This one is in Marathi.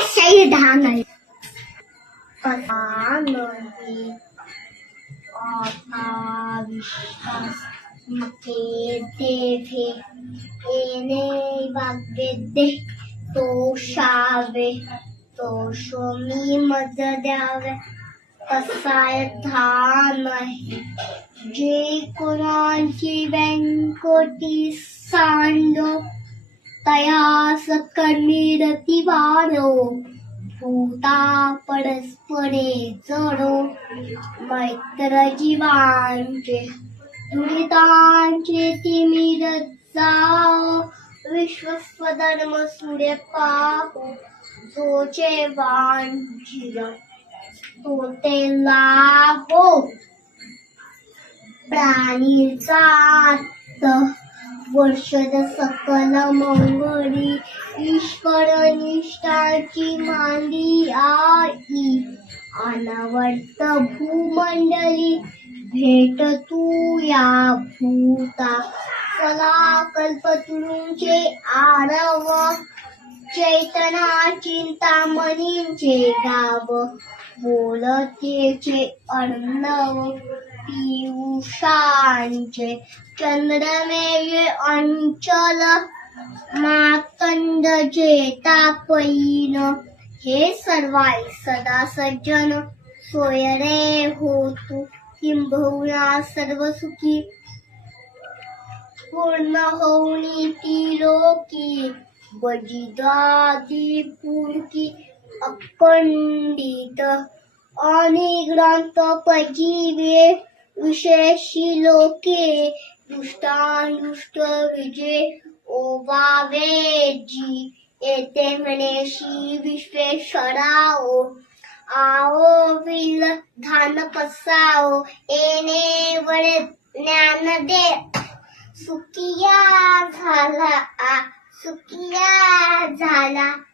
अशाही ढाण येणे तो शावे तो शोमी मज द्यावे कसाय था नाही जे कोणाची व्यंकोटी सांडो तयास कन्निरती वाढो भूता परस्परे जडो मैत्र जीवांचे दुरितांचे तिमिर जाओ विश्वस्वधर्म सूर्य पाहो जोचे वांझिल तो हो. प्राणीचा आत वर्षद सकल मंगळी ईश्वर निष्ठाची मांदी आई. अनवर्त भूमंडली भेट तू या भूता. चला कल्पतरूंचे आरव चैतना चिंतामणींचे गाव. बोलतेचे अर्णव पियुषांचे चंद्रमेवे अंचल माकंदचे तापईन. हे सर्वाय सदा सज्जन सोयरे होतो. किंबहुना सर्व सुखी. पूर्ण होऊनी ती लोकी. बजिदादी पुरकी. अखंडित. अनिग्रंथ पजीवे विशेषी लोके दुष्टानुष्ट विजय ओवावे जी येते म्हणेशी विश्वेश्वराओ आओ विल धान पसाओ येणे वळे ज्ञान दे. सुकिया झाला आ सुकिया झाला.